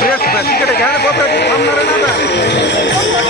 Praise bus ಈ ಕಡೆ ಗ್ಯಾರ ಹೋಗ್ಬೇಕು ನಮ್ಮ ನರೇನಾದ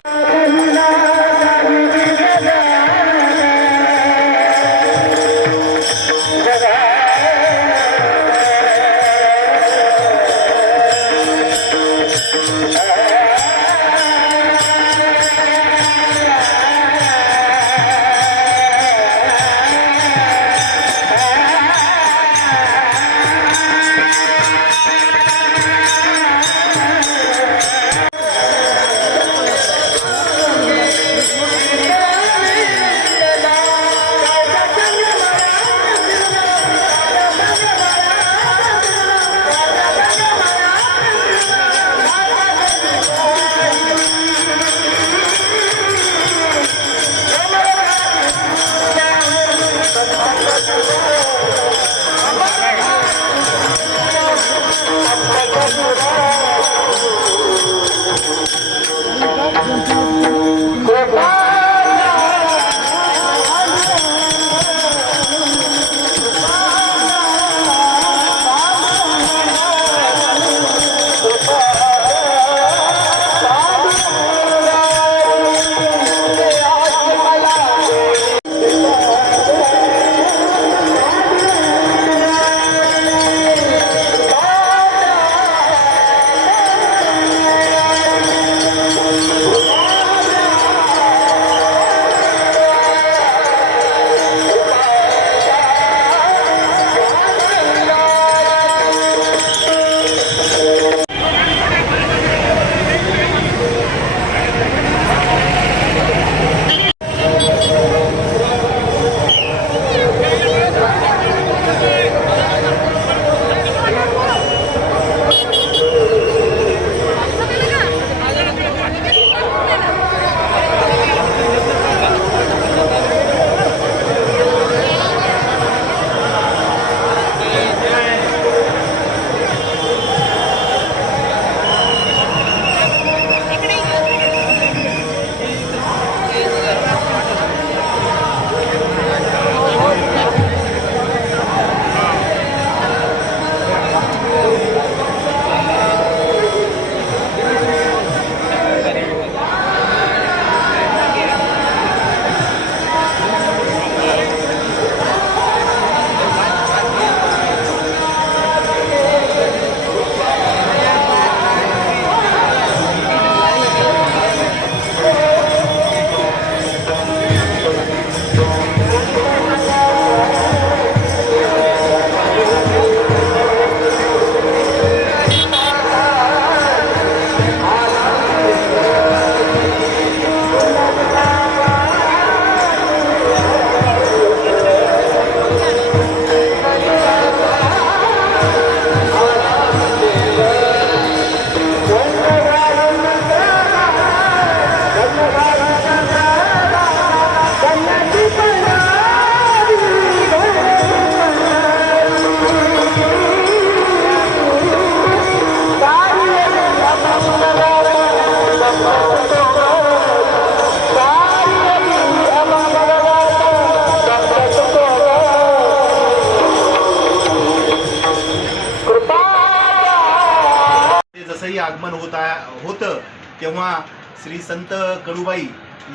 आगमन होता होतं तेव्हा श्री संत कडूबाई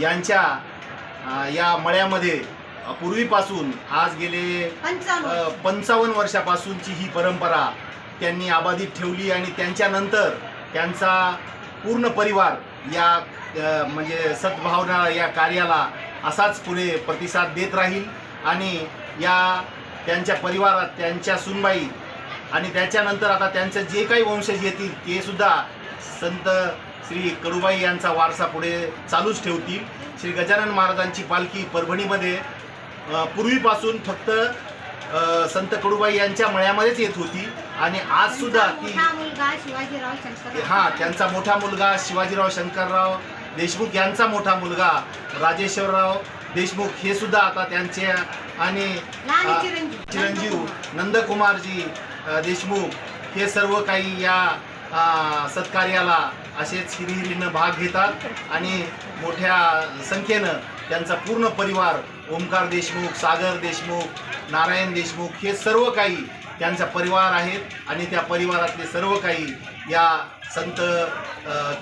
यांच्या या मळ्यामध्ये पूर्वीपासून आज गेले पंचावन्न वर्षापासूनची ही परंपरा त्यांनी अबाधित ठेवली आणि त्यांच्यानंतर त्यांचा पूर्ण परिवार या म्हणजे सद्भावना या कार्याला असाच पुढे प्रतिसाद देत राहील आणि या त्यांच्या परिवारात त्यांच्या सुनबाई आणि त्याच्यानंतर आता त्यांचे जे काही वंशज येतील ते सुद्धा संत श्री कडूबाई यांचा वारसा पुढे चालूच ठेवतील. श्री गजानन महाराजांची पालखी परभणीमध्ये पूर्वीपासून फक्त संत कडूबाई यांच्या मळ्यामध्येच येत होती. आणि आज सुद्धा ती हा मुलगा शिवाजीराव शंकर हा त्यांचा मोठा मुलगा शिवाजीराव शंकरराव देशमुख यांचा मोठा मुलगा राजेश्वरराव देशमुख हे सुद्धा आता त्यांचे आणि चिरंजीव नंदकुमारजी देशमुख हे सर्व काही या सत्कार्याला असेच हिरिहिरीनं भाग घेतात आणि मोठ्या संख्येनं त्यांचा पूर्ण परिवार ओमकार देशमुख सागर देशमुख नारायण देशमुख हे सर्व काही त्यांचा परिवार आहेत आणि त्या परिवारातले सर्व काही या संत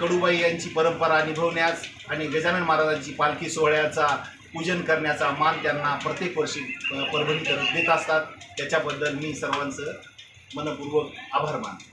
कडूबाई यांची परंपरा निभवण्यास आणि गजानन महाराजांची पालखी सोहळ्याचा पूजन करण्याचा मान त्यांना प्रत्येक वर्षी अ, परभणीकर देत असतात. त्याच्याबद्दल मी सर्वांचं मनपूर्वक आभार मानतो.